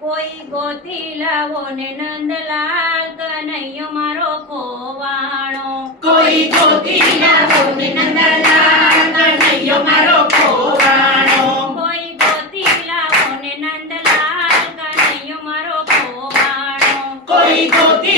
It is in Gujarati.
કોઈ ગોતી લાવો ને નંદલાલ કનૈયો મારો ખોવાણો. કોઈ ગોતી લાવો ને નંદલાલ કનૈયો મારો ખોવાણો. કોઈ ગોતી લાવો ને નંદલાલ કનૈયો મારો ખોવાણો. કોઈ ગોતી